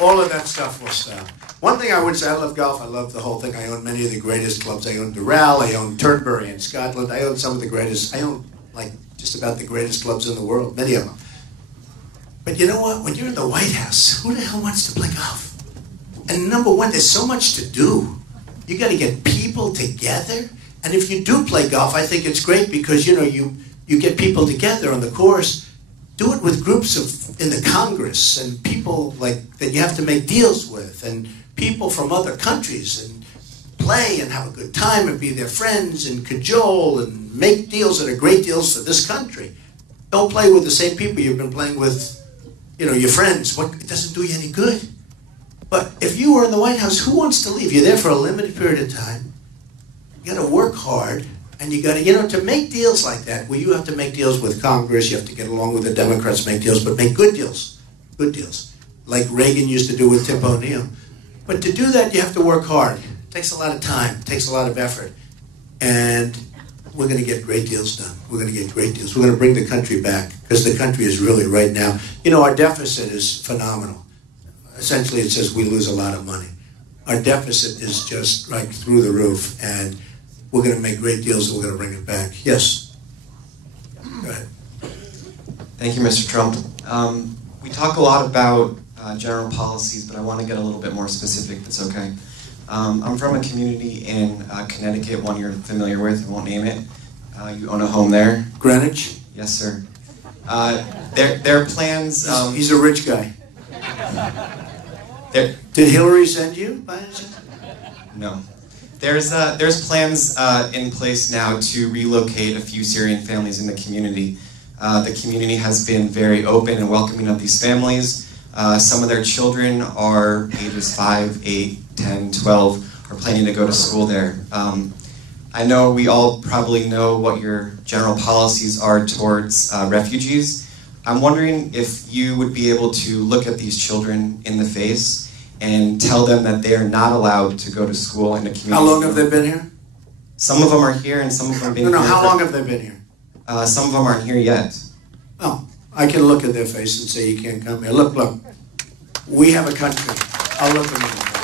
all of that stuff will stop. One thing I would say, I love golf. I love the whole thing. I own many of the greatest clubs. I own Doral. I own Turnberry in Scotland. I own some of the greatest. I own like just about the greatest clubs in the world, many of them. But you know what? When you're in the White House, who the hell wants to play golf? And number one, there's so much to do. You got to get people together. And if you do play golf, I think it's great because, you get people together on the course. Do it with groups in the Congress and people like that you have to make deals with and people from other countries and play and have a good time and be their friends and cajole and make deals that are great deals for this country. Don't play with the same people you've been playing with, your friends. It doesn't do you any good. But if you were in the White House, who wants to leave? You're there for a limited period of time. You got to work hard, and you got to, to make deals like that, where you have to make deals with Congress, you have to get along with the Democrats, make deals, but make good deals. Good deals. Like Reagan used to do with Tip O'Neill. But to do that, you have to work hard. It takes a lot of time. It takes a lot of effort. And we're going to get great deals done. We're going to get great deals. We're going to bring the country back, because the country is really, right now, our deficit is phenomenal. Essentially, it says we lose a lot of money. Our deficit is just right through the roof, and we're going to make great deals, and we're going to bring it back. Yes? Go ahead. Thank you, Mr. Trump. We talk a lot about general policies, but I want to get a little bit more specific, if it's okay. I'm from a community in Connecticut, one you're familiar with, I won't name it. You own a home there. Greenwich? Yes, sir. Their plans... he's a rich guy. Did Hillary send you? No. There's plans in place now to relocate a few Syrian families in the community. The community has been very open and welcoming of these families. Some of their children are ages 5, 8, 10, 12, are planning to go to school there. I know we all probably know what your general policies are towards refugees. I'm wondering if you would be able to look at these children in the face and tell them that they are not allowed to go to school in a community. How long have they been here? Some of them are here and some of them have been here. No, how long have they been here? Some of them aren't here yet. Oh, I can look at their face and say you can't come here. Look, we have a country. I'll look them in the face.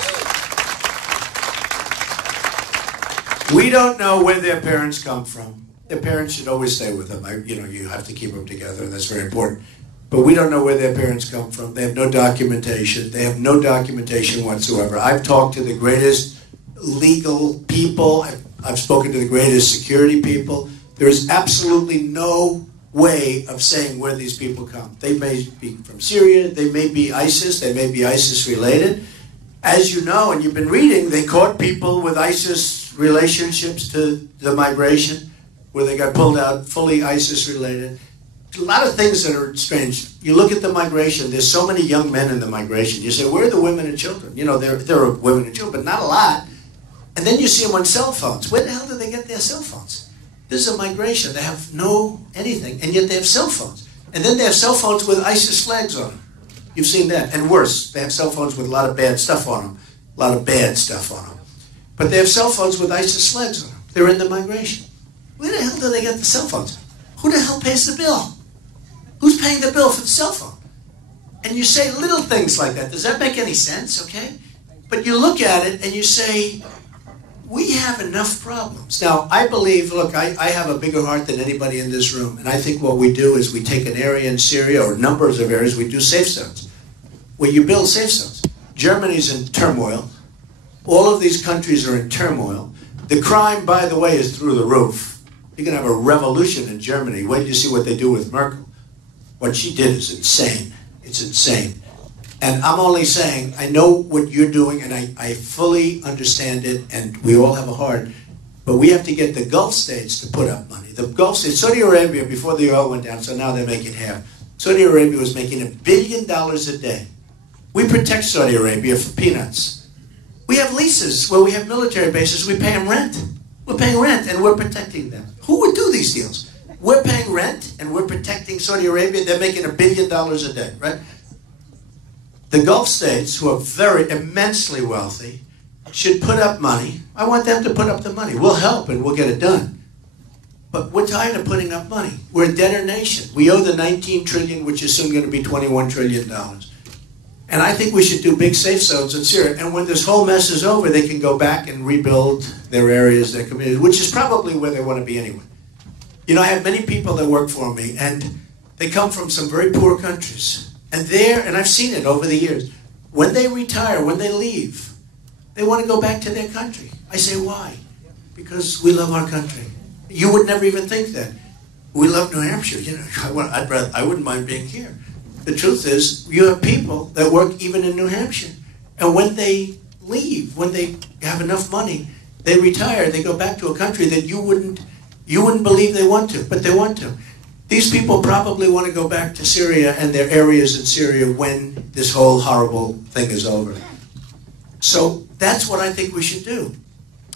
We don't know where their parents come from. Their parents should always stay with them. You have to keep them together, and that's very important. But we don't know where their parents come from. They have no documentation. They have no documentation whatsoever. I've talked to the greatest legal people. I've spoken to the greatest security people. There is absolutely no way of saying where these people come. They may be from Syria. They may be ISIS. They may be ISIS related. As you know, and you've been reading, they caught people with ISIS relationships to the migration, where they got pulled out, fully ISIS related. A lot of things that are strange. You look at the migration, there's so many young men in the migration. You say, where are the women and children? You know, there are women and children, but not a lot. And then you see them on cell phones. Where the hell do they get their cell phones? This is a migration. They have no anything, and yet they have cell phones. And then they have cell phones with ISIS flags on them. You've seen that. And worse, they have cell phones with a lot of bad stuff on them. A lot of bad stuff on them. But they have cell phones with ISIS flags on them. They're in the migration. Where the hell do they get the cell phones? Who the hell pays the bill? Who's paying the bill for the cell phone? And you say little things like that. Does that make any sense, okay? But you look at it and you say, we have enough problems. Now, I believe, look, I have a bigger heart than anybody in this room. And I think what we do is we take an area in Syria, or numbers of areas, we do safe zones. Where you build safe zones. Germany's in turmoil. All of these countries are in turmoil. The crime, by the way, is through the roof. You're going to have a revolution in Germany. Wait till you see what they do with Merkel. What she did is insane. It's insane. And I'm only saying, I know what you're doing, and I fully understand it, and we all have a heart. But we have to get the Gulf states to put up money. The Gulf states, Saudi Arabia, before the oil went down, so now they're making half. Saudi Arabia was making $1 billion a day. We protect Saudi Arabia for peanuts. We have leases where we have military bases. We pay them rent. We're paying rent, and we're protecting them. Who would do these deals? We're paying rent, and we're protecting Saudi Arabia. They're making $1 billion a day, right? The Gulf states, who are very immensely wealthy, should put up money. I want them to put up the money. We'll help, and we'll get it done. But we're tired of putting up money. We're a debtor nation. We owe the $19 trillion, which is soon going to be $21 trillion. And I think we should do big safe zones in Syria. And when this whole mess is over, they can go back and rebuild their areas, their communities, which is probably where they want to be anyway. You know, I have many people that work for me, and they come from some very poor countries. And I've seen it over the years, when they retire, when they leave, they want to go back to their country. I say, why? Because we love our country. You would never even think that. We love New Hampshire. You know, I wouldn't mind being here. The truth is, you have people that work even in New Hampshire. And when they leave, when they have enough money, they retire, they go back to a country that you wouldn't believe they want to, but they want to. These people probably want to go back to Syria and their areas in Syria when this whole horrible thing is over. So that's what I think we should do.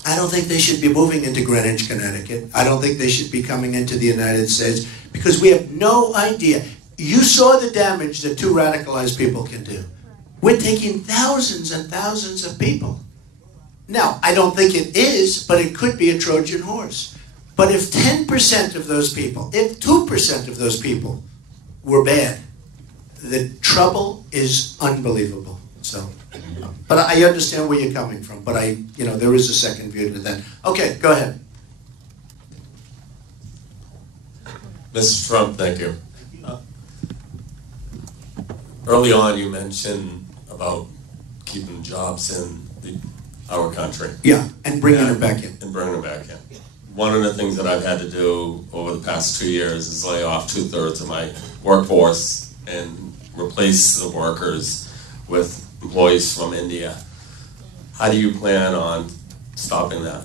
I don't think they should be moving into Greenwich, Connecticut. I don't think they should be coming into the United States, because we have no idea. You saw the damage that two radicalized people can do. We're taking thousands and thousands of people. Now, I don't think it is, but it could be a Trojan horse. But if 10% of those people, if 2% of those people were bad, the trouble is unbelievable. So, but I understand where you're coming from. But there is a second view to that. Okay, go ahead. Mr. Trump, thank you. Early on, you mentioned about keeping jobs in our country. Yeah, and bringing them back in. And bringing them back in. One of the things that I've had to do over the past 2 years is lay off 2/3 of my workforce and replace the workers with employees from India. How do you plan on stopping that.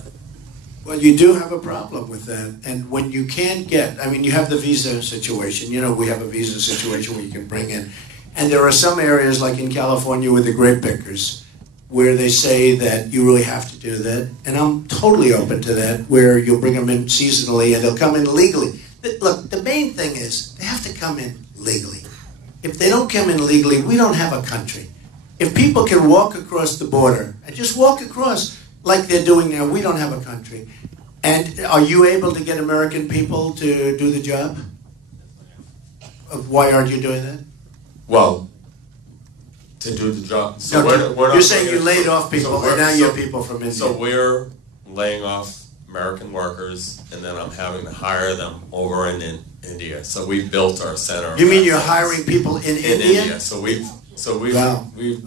Well, you do have a problem with that. And when you can't get, I mean, you have the visa situation. You know, we have a visa situation where you can bring in. And there are some areas, like in California with the grape pickers, where they say that you really have to do that. And I'm totally open to that, where you'll bring them in seasonally and they'll come in legally. Look, the main thing is they have to come in legally. If they don't come in legally, we don't have a country. If people can walk across the border and just walk across like they're doing now, we don't have a country. And are you able to get American people to do the job? Why aren't you doing that? Well, to do the job. So no, we're you're saying you laid off people, so and now you have people from India. So we're laying off American workers, and then I'm having to hire them over in India. So we built our center. You mean you're hiring people in India? So we've wow. we've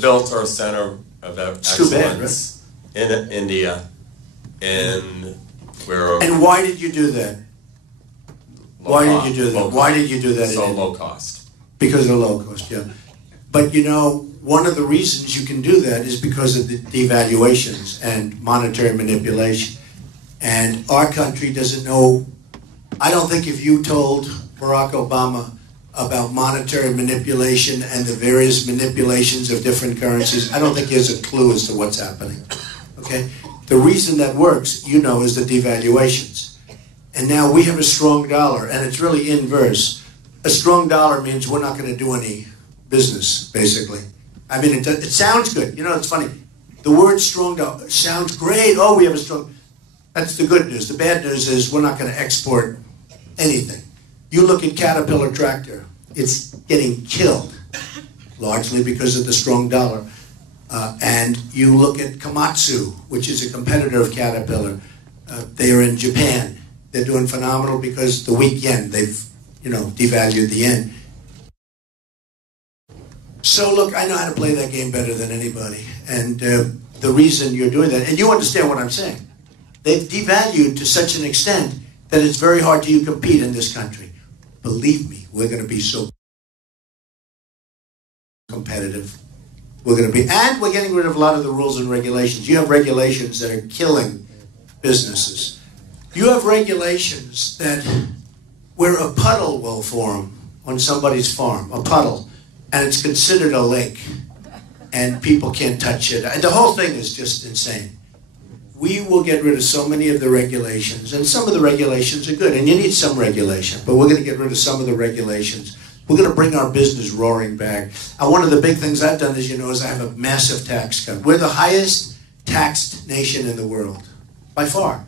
built our center of excellence in India, and we're. And why did you do that? Why did you do that? Why did you do that? So low cost. Because of low cost, yeah. But you know, one of the reasons you can do that is because of the devaluations and monetary manipulation. And our country doesn't know. I don't think if you told Barack Obama about monetary manipulation and the various manipulations of different currencies, I don't think he has a clue as to what's happening. Okay? The reason that works, you know, is the devaluations. And now we have a strong dollar, and it's really inverse. A strong dollar means we're not going to do any business, basically. I mean, it sounds good. You know, it's funny. The word strong dollar sounds great. Oh, we have a strong... That's the good news. The bad news is we're not going to export anything. You look at Caterpillar tractor. It's getting killed, largely because of the strong dollar. And you look at Komatsu, which is a competitor of Caterpillar. They are in Japan. They're doing phenomenal because the weak yen, they've, you know, devalued the yen. So look, I know how to play that game better than anybody. And the reason you're doing that, and you understand what I'm saying, they've devalued to such an extent that it's very hard to compete in this country. Believe me, we're going to be so competitive. We're going to be, and we're getting rid of a lot of the rules and regulations. You have regulations that are killing businesses. You have regulations that where a puddle will form on somebody's farm, a puddle, and it's considered a lake, and people can't touch it. And the whole thing is just insane. We will get rid of so many of the regulations, and some of the regulations are good, and you need some regulation, but we're going to get rid of some of the regulations. We're going to bring our business roaring back. And one of the big things I've done, as you know, is I have a massive tax cut. We're the highest taxed nation in the world, by far.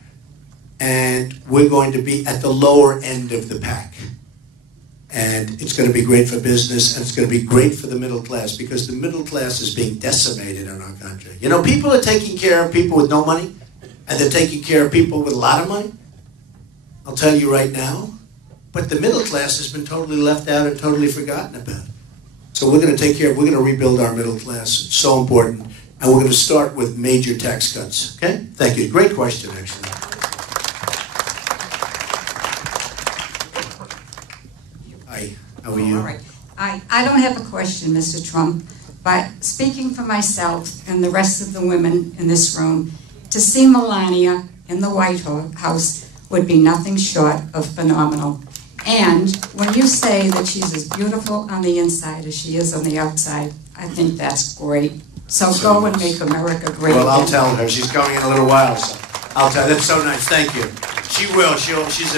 And we're going to be at the lower end of the pack. And it's going to be great for business, and it's going to be great for the middle class, because the middle class is being decimated in our country. You know, people are taking care of people with no money, and they're taking care of people with a lot of money. I'll tell you right now. But the middle class has been totally left out and totally forgotten about. So we're going to take care of, we're going to rebuild our middle class. It's so important. And we're going to start with major tax cuts. Okay? Thank you. Great question, actually. Hi. How are you? All right. I don't have a question, Mr. Trump, but speaking for myself and the rest of the women in this room, to see Melania in the White House would be nothing short of phenomenal. And when you say that she's as beautiful on the inside as she is on the outside, I think that's great. So go and make America great again. Well, I'll tell her. She's coming in a little while. So I'll tell her. That's so nice. Thank you. She will. She's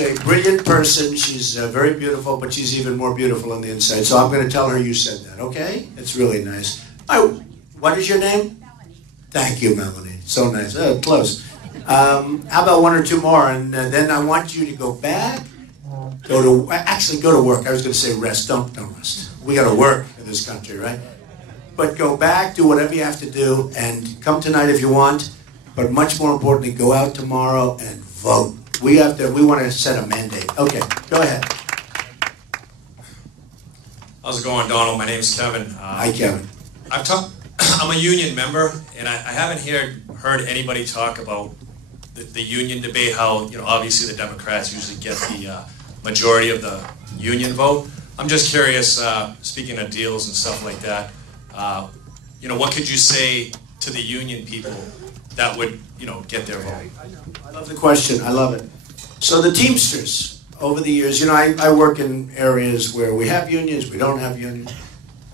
a brilliant person. She's very beautiful, but she's even more beautiful on the inside. So I'm going to tell her you said that, okay? It's really nice. Oh, what is your name? Melanie. Thank you, Melanie. So nice. Close. How about one or two more, and then I want you to go back, go to work. I was going to say rest. Don't rest. We got to work in this country, right? But go back, do whatever you have to do, and come tonight if you want. But much more importantly, go out tomorrow and vote. We want to set a mandate. Okay, go ahead. How's it going, Donald? My name is Kevin. Hi, Kevin. I'm a union member, and I haven't heard anybody talk about the union debate, how, you know, obviously the Democrats usually get the majority of the union vote. I'm just curious, speaking of deals and stuff like that, you know, what could you say to the union people that would, get their vote? I love the question. I love it. So the Teamsters, over the years, I work in areas where we have unions, we don't have unions.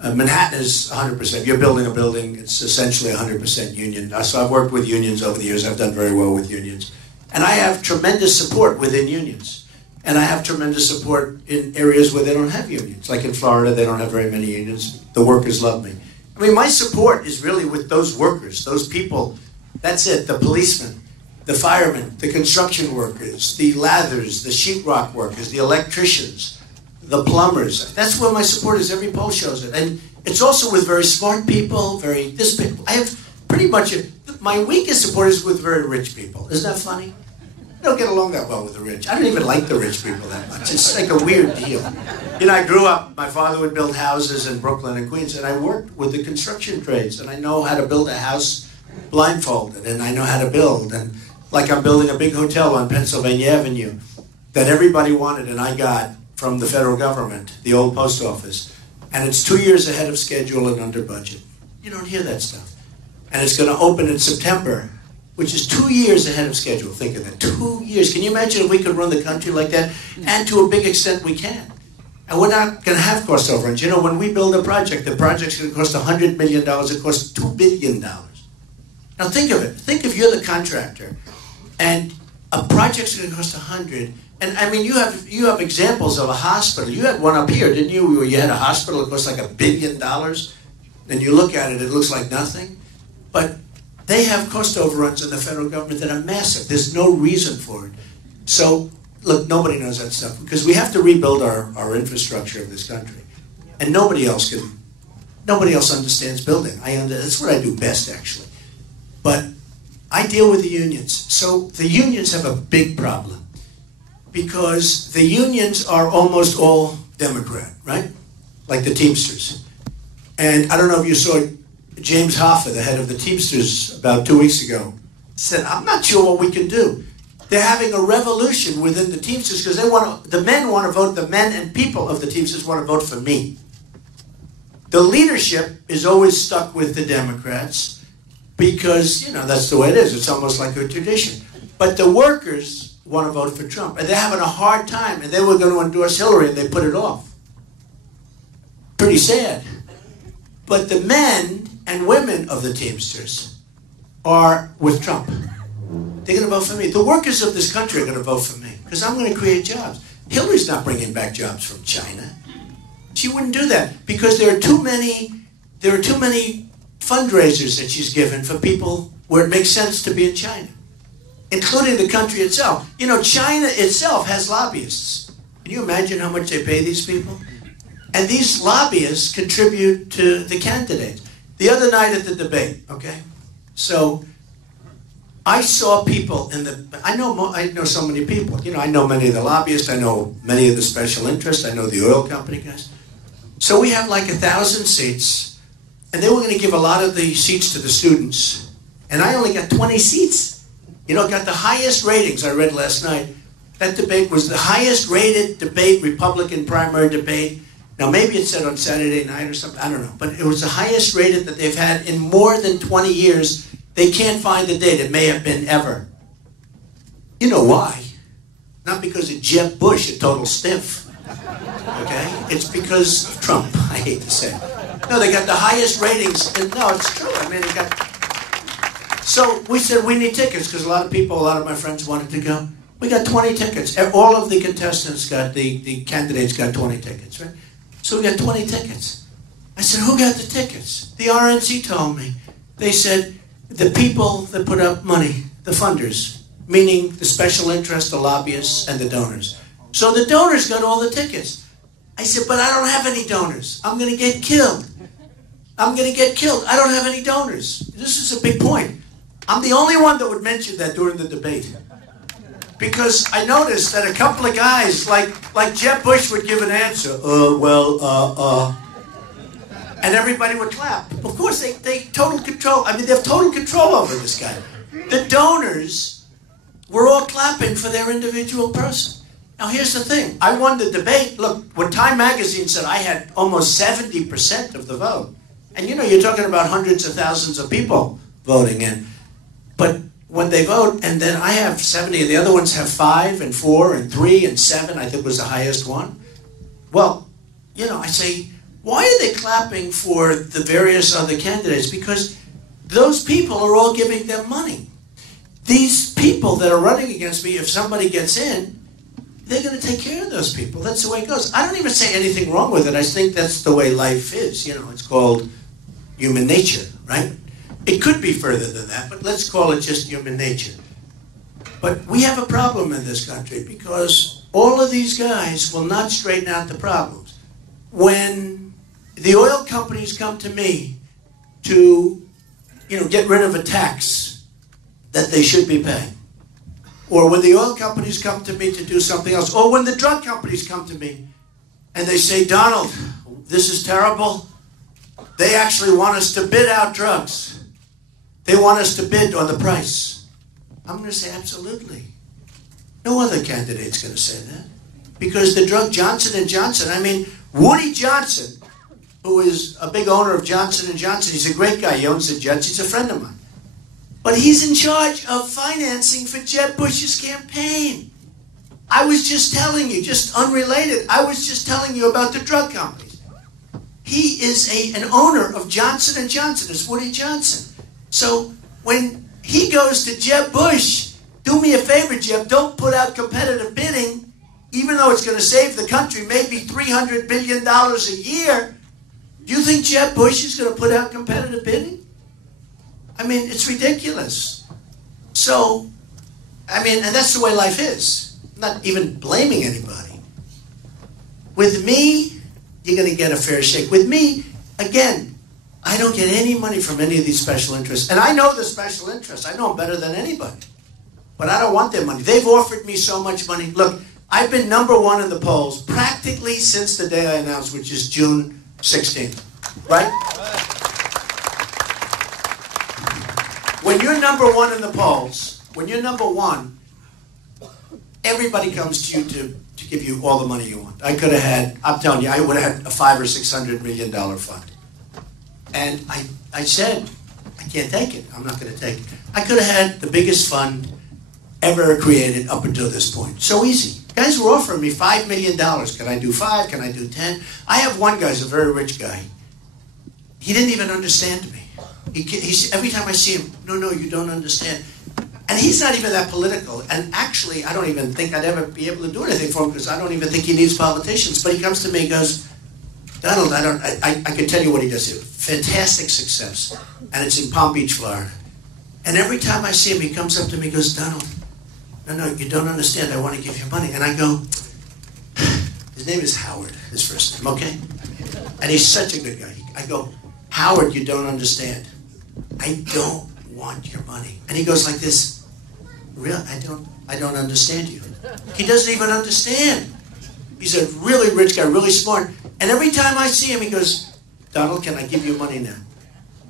Manhattan is 100%. If you're building a building, it's essentially 100% union. So I've worked with unions over the years. I've done very well with unions. And I have tremendous support within unions. And I have tremendous support in areas where they don't have unions. Like in Florida, they don't have very many unions. The workers love me. I mean, my support is really with those workers, those people. That's it, the policemen, the firemen, the construction workers, the lathers, the sheetrock workers, the electricians, the plumbers. That's where my support is. Every poll shows it. And it's also with very smart people, I have pretty much, my weakest support is with very rich people. Isn't that funny? I don't get along that well with the rich. I don't even like the rich people that much. It's like a weird deal. I grew up, my father would build houses in Brooklyn and Queens, and I worked with the construction trades, and I know how to build a house blindfolded, and I know how to build. And like I'm building a big hotel on Pennsylvania Avenue that everybody wanted, and I got from the federal government, the old post office. And it's 2 years ahead of schedule and under budget. You don't hear that stuff. And it's going to open in September, which is 2 years ahead of schedule. Think of that, 2 years. Can you imagine if we could run the country like that? And to a big extent, we can. And we're not going to have cost overruns. When we build a project, the project's going to cost $100 million. It costs $2 billion. Now think of it. Think if you're the contractor, and a project's going to cost 100. And I mean, you have examples of a hospital. You had one up here, didn't you? Where you had a hospital that cost like $1 billion. And you look at it, it looks like nothing. But they have cost overruns in the federal government that are massive. There's no reason for it. So, look, nobody knows that stuff because we have to rebuild our infrastructure of this country. And nobody else understands building. That's what I do best, actually. But I deal with the unions. So the unions have a big problem because the unions are almost all Democrat, right? Like the Teamsters. And I don't know if you saw James Hoffa, the head of the Teamsters, about 2 weeks ago, said, I'm not sure what we can do. They're having a revolution within the Teamsters because the men want to vote, the men and people of the Teamsters want to vote for me. The leadership is always stuck with the Democrats because, that's the way it is. It's almost like a tradition. But the workers want to vote for Trump. And they're having a hard time. And they were going to endorse Hillary, and they put it off. Pretty sad. But the men and women of the Teamsters are with Trump. They're going to vote for me. The workers of this country are going to vote for me because I'm going to create jobs. Hillary's not bringing back jobs from China. She wouldn't do that because there are too many fundraisers that she's given for people where it makes sense to be in China, including the country itself. China itself has lobbyists. Can you imagine how much they pay these people? And these lobbyists contribute to the candidates. The other night at the debate, okay? So I saw people I know so many people. I know many of the lobbyists. I know many of the special interests. I know the oil company guys. So we have like 1,000 seats. And they were going to give a lot of the seats to the students. And I only got 20 seats. Got the highest ratings I read last night. That debate was the highest rated debate, Republican primary debate. Now maybe it said on Saturday night or something, I don't know. But it was the highest rated that they've had in more than 20 years. They can't find the date. It may have been ever. You know why? Not because of Jeb Bush, a total stiff. Okay? It's because of Trump, I hate to say it. No, they got the highest ratings. And no, it's true. I mean, So we said we need tickets because a lot of my friends wanted to go. We got 20 tickets. All of the contestants the candidates got 20 tickets, right? So we got 20 tickets. I said, who got the tickets? The RNC told me. They said, the people that put up money, the funders, meaning the special interest, the lobbyists, and the donors. So the donors got all the tickets. I said, but I don't have any donors. I'm going to get killed. I'm going to get killed. I don't have any donors. This is a big point. I'm the only one that would mention that during the debate. Because I noticed that a couple of guys, like Jeb Bush would give an answer, and everybody would clap. Of course, they total control. I mean, they have total control over this guy. The donors were all clapping for their individual person. Now, here's the thing. I won the debate. Look, when Time Magazine said I had almost 70% of the vote, and you're talking about hundreds of thousands of people voting in. But when they vote, and then I have 70, and the other ones have 5 and 4 and 3 and 7, I think was the highest one. Well, you know, I say, why are they clapping for the various other candidates? Because those people are all giving them money. These people that are running against me, if somebody gets in, they're going to take care of those people. That's the way it goes. I don't even say anything wrong with it. I think that's the way life is. You know, it's called human nature, right? It could be further than that, but let's call it just human nature. But we have a problem in this country because all of these guys will not straighten out the problems. When the oil companies come to me to, you know, get rid of a tax that they should be paying, or when the oil companies come to me to do something else, or when the drug companies come to me and they say, Donald, this is terrible. They actually want us to bid out drugs. They want us to bid on the price. I'm going to say absolutely. No other candidate's going to say that. Because the drug Johnson & Johnson, I mean, Woody Johnson, who is a big owner of Johnson & Johnson, he's a great guy. He owns the Jets. He's a friend of mine. But he's in charge of financing for Jeb Bush's campaign. I was just telling you, just unrelated, I was just telling you about the drug companies. He is an owner of Johnson & Johnson. It's Woody Johnson. So when he goes to Jeb Bush, do me a favor, Jeb, don't put out competitive bidding, even though it's going to save the country maybe $300 billion a year. Do you think Jeb Bush is going to put out competitive bidding? I mean, it's ridiculous. So, I mean, and that's the way life is. I'm not even blaming anybody. With me, you're going to get a fair shake. With me, again, I don't get any money from any of these special interests. And I know the special interests. I know them better than anybody. But I don't want their money. They've offered me so much money. Look, I've been #1 in the polls practically since the day I announced, which is June 16th. Right? When you're #1 in the polls, when you're #1, everybody comes to you to give you all the money you want. I could have had, I'm telling you, I would have had a $500 or $600 million fund. And I said, I can't take it. I'm not going to take it. I could have had the biggest fund ever created up until this point. So easy. Guys were offering me $5 million. Can I do 5? Can I do 10? I have one guy who's a very rich guy. He didn't even understand me. Every time I see him, no, you don't understand. And he's not even that political. And actually, I don't even think I'd ever be able to do anything for him because I don't even think he needs politicians. But he comes to me and goes, Donald, I can tell you what he does here. Fantastic success. And it's in Palm Beach, Florida. And every time I see him, he comes up to me and goes, Donald, no, you don't understand. I want to give you money. And I go, his name is Howard, his first name, okay? And he's such a good guy. I go, Howard, you don't understand. I don't want your money. And he goes like this, really? I don't understand you. He doesn't even understand. He's a really rich guy, really smart. And every time I see him, he goes, Donald, can I give you money now?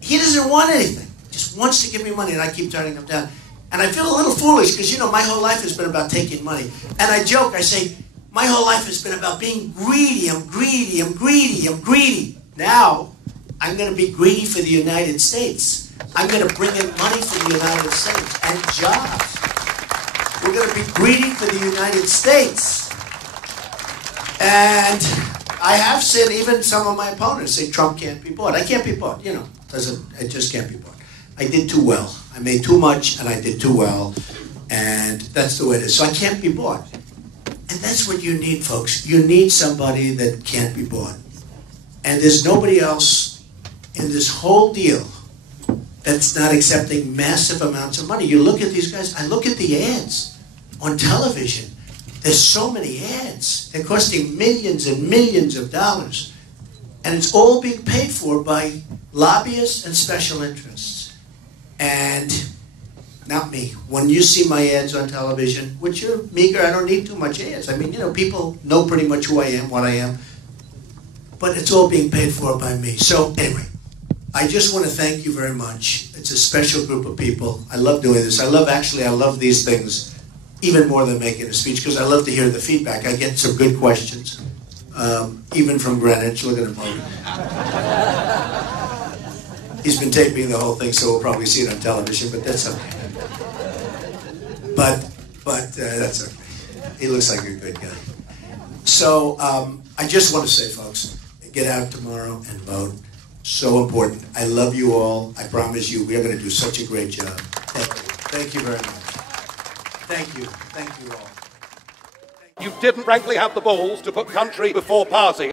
He doesn't want anything. He just wants to give me money, and I keep turning him down. And I feel a little foolish because, you know, my whole life has been about taking money. And I joke, I say, my whole life has been about being greedy. I'm greedy, I'm greedy, I'm greedy. Now, I'm going to be greedy for the United States. I'm going to bring in money for the United States and jobs. We're going to be greedy for the United States. And I have said, even some of my opponents say Trump can't be bought. I can't be bought, you know. It just can't be bought. I did too well. I made too much and I did too well. And that's the way it is. So I can't be bought. And that's what you need, folks. You need somebody that can't be bought. And there's nobody else in this whole deal that's not accepting massive amounts of money. You look at these guys, I look at the ads on television. There's so many ads. They're costing millions and millions of dollars. And it's all being paid for by lobbyists and special interests. And not me. When you see my ads on television, which are meager, I don't need too much ads. I mean, you know, people know pretty much who I am, what I am. But it's all being paid for by me. So anyway, I just want to thank you very much. It's a special group of people. I love doing this. I love these things even more than making a speech because I love to hear the feedback. I get some good questions, even from Greenwich. Look at them. He's been taping the whole thing, so we'll probably see it on television, but that's okay. But that's okay. He looks like a good guy. So I just want to say, folks, get out tomorrow and vote. So important. I love you all. I promise you, we are going to do such a great job. Thank you. Thank you very much. Thank you. Thank you all. You didn't frankly have the balls to put country before party.